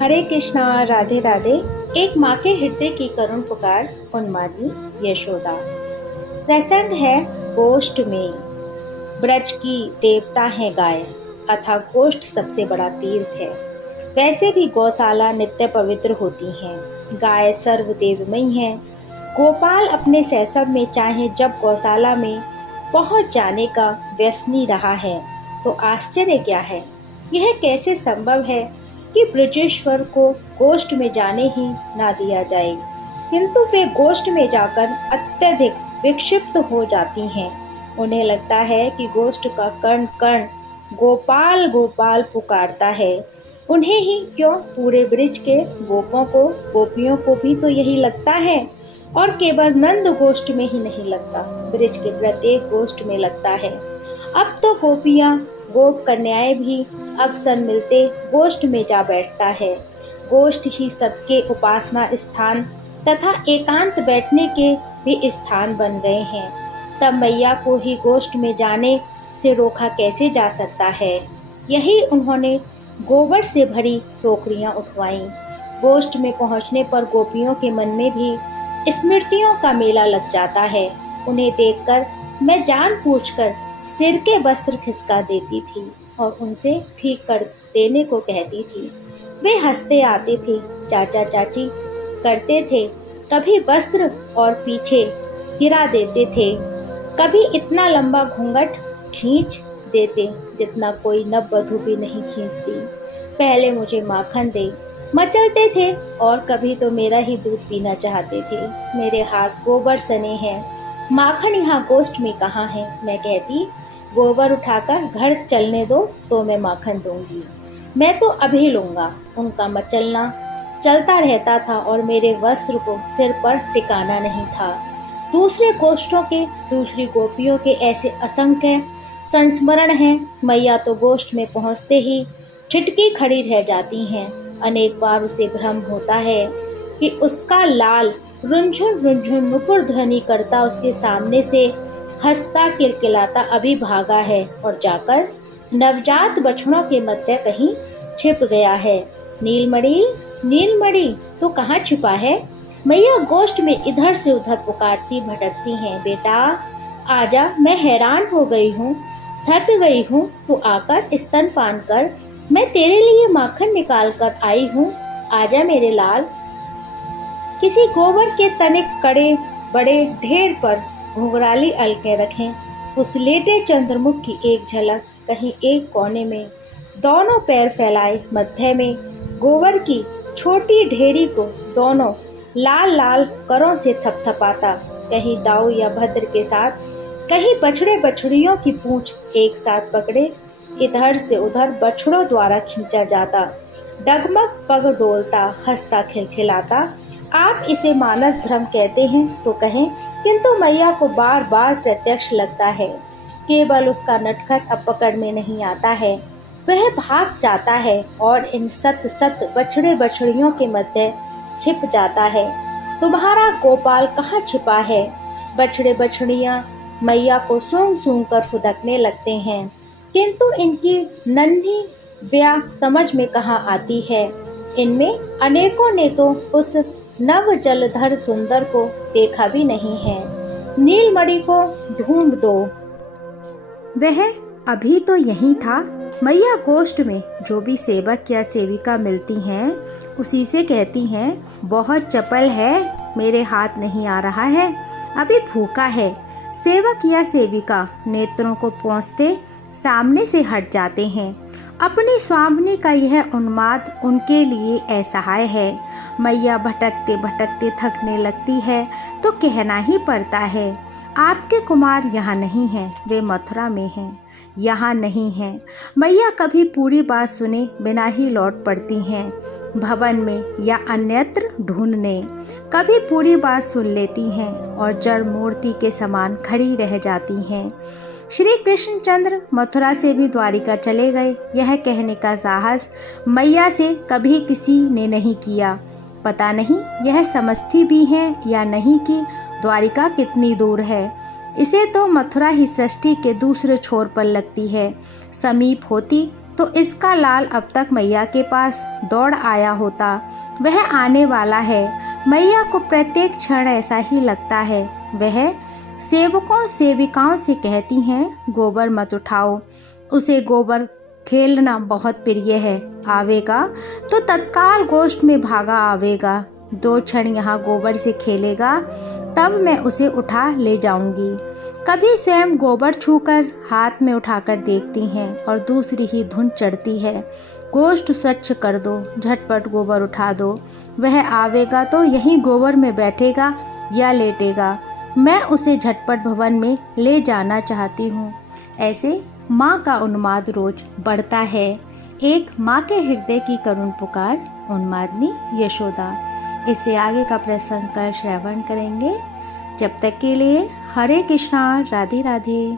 हरे कृष्णा, राधे राधे। एक माँ के हृदय की करुण पुकार, उन्मादी यशोदा। प्रसंग है गोष्ठ में। ब्रज की देवता है गाय, अथवा गोष्ठ सबसे बड़ा तीर्थ है। वैसे भी गौशाला नित्य पवित्र होती हैं। गाय सर्वदेवमयी है। गोपाल अपने शैशव में चाहे जब गौशाला में पहुंच जाने का व्यसनी रहा है, तो आश्चर्य क्या है, यह कैसे संभव है कि ब्रजेश्वर को गोष्ठ में जाने ही ना दिया जाए। किंतु वे गोष्ठ में जाकर अत्यधिक विक्षिप्त हो जाती हैं। उन्हें लगता है कि गोष्ठ का कण कण गोपाल गोपाल पुकारता है। उन्हें ही क्यों, पूरे ब्रज के गोपों को, गोपियों को भी तो यही लगता है। और केवल नंद गोष्ठ में ही नहीं लगता, ब्रज के प्रत्येक गोष्ठ में लगता है। अब तो गोपियां, गोप कन्याएं भी अवसर मिलते गोष्ठ में जा बैठता है। गोष्ठ ही सबके उपासना स्थान तथा एकांत बैठने के भी स्थान बन गए हैं। तब मैया को ही गोष्ठ में जाने से रोका कैसे जा सकता है। यही उन्होंने गोबर से भरी टोकरियां उठवाईं। गोष्ठ में पहुंचने पर गोपियों के मन में भी स्मृतियों का मेला लग जाता है। उन्हें देखकर मैं जानबूझकर सिर के वस्त्र खिसका देती थी और उनसे ठीक कर देने को कहती थी। वे हंसते आते थे, चाचा चाची करते थे, कभी वस्त्र और पीछे गिरा देते थे, कभी इतना लंबा घूंघट खींच देते जितना कोई नववधू भी नहीं खींचती। पहले मुझे माखन दे मचलते थे और कभी तो मेरा ही दूध पीना चाहते थे। मेरे हाथ गोबर सने हैं, माखन यहाँ गोष्ठ में कहाँ है। मैं कहती, गोबर उठाकर घर चलने दो तो मैं माखन दूंगी, मैं तो अभी लूंगा। उनका मचलना चलता रहता था और मेरे वस्त्र को सिर पर टिकाना नहीं था। दूसरे गोष्ठों के, दूसरी गोपियों के ऐसे असंख्य संस्मरण हैं। मैया तो गोष्ठ में पहुंचते ही ठिठकी खड़ी रह जाती हैं। अनेक बार उसे भ्रम होता है कि उसका लाल रुंझुन रुंझुन नुपुर ध्वनि करता उसके सामने से हंसता किलकिलाता अभी भागा है और जाकर नवजात बछड़ों के मध्य कहीं छिप गया है। नीलमणि, नीलमणि तो कहाँ छिपा है। मैया गोष्ठ में इधर से उधर पुकारती भटकती हैं। बेटा आजा, मैं हैरान हो गई हूँ, थक गई हूँ, तू आकर स्तनपान कर, मैं तेरे लिए माखन निकाल कर आई हूँ, आजा मेरे लाल। किसी गोबर के तनिक कड़े बड़े ढेर पर घुंघराली अलके रखें, उस लेटे चंद्रमुख की एक झलक कहीं एक कोने में, दोनों पैर फैलाए मध्य में गोबर की छोटी ढेरी को दोनों लाल लाल करों से थपथपाता, कहीं दाऊ या भद्र के साथ, कहीं बछड़े बछड़ियों की पूंछ एक साथ पकड़े इधर से उधर बछड़ों द्वारा खींचा जाता, डगमग पग डोलता, हंसता खिलखिलाता। आप इसे मानस भ्रम कहते हैं तो कहें, किंतु मैया को बार बार प्रत्यक्ष लगता है। केवल उसका नटखट अब पकड़ में नहीं आता है, वह भाग जाता है और इन सत सत बछड़े बछड़ियों के मध्य छिप जाता है। तुम्हारा गोपाल कहाँ छिपा है। बछड़े बछड़ियाँ मैया को सूंघ सूंघ कर फुदकने लगते हैं, किंतु इनकी नन्ही व्या समझ में कहाँ आती है। इनमें अनेकों ने तो उस नव जलधर सुंदर को देखा भी नहीं है। नीलमणि को ढूंढ दो, वह अभी तो यहीं था। मैया गोष्ठ में जो भी सेवक या सेविका मिलती हैं, उसी से कहती हैं, बहुत चपल है, मेरे हाथ नहीं आ रहा है, अभी भूखा है। सेवक या सेविका नेत्रों को पोंछते सामने से हट जाते हैं। अपनी स्वामिनी का यह उन्माद उनके लिए असहाय है। मैया भटकते भटकते थकने लगती है तो कहना ही पड़ता है, आपके कुमार यहाँ नहीं हैं, वे मथुरा में हैं, यहाँ नहीं हैं। मैया कभी पूरी बात सुने बिना ही लौट पड़ती हैं, भवन में या अन्यत्र ढूंढने। कभी पूरी बात सुन लेती हैं और जड़ मूर्ति के समान खड़ी रह जाती हैं। श्री कृष्णचंद्र मथुरा से भी द्वारिका चले गए, यह कहने का साहस मैया से कभी किसी ने नहीं किया। पता नहीं यह समझती भी हैं या नहीं कि द्वारिका कितनी दूर है। इसे तो मथुरा ही सृष्टि के दूसरे छोर पर लगती है। समीप होती तो इसका लाल अब तक मैया के पास दौड़ आया होता। वह आने वाला है। मैया को प्रत्येक क्षण ऐसा ही लगता है। वह सेवकों सेविकाओं से कहती हैं, गोबर मत उठाओ। उसे गोबर खेलना बहुत प्रिय है। आवेगा तो तत्काल गोष्ठ में भागा आवेगा। 2 क्षण यहाँ गोबर से खेलेगा, तब मैं उसे उठा ले जाऊंगी। कभी स्वयं गोबर छूकर हाथ में उठाकर देखती हैं और दूसरी ही धुन चढ़ती है, गोष्ठ स्वच्छ कर दो, झटपट गोबर उठा दो। वह आवेगा तो यहीं गोबर में बैठेगा या लेटेगा। मैं उसे झटपट भवन में ले जाना चाहती हूँ। ऐसे माँ का उन्माद रोज बढ़ता है। एक माँ के हृदय की करुण पुकार, उन्मादिनी यशोदा। इससे आगे का प्रसंग का श्रवण करेंगे। जब तक के लिए हरे कृष्णा, राधे राधे।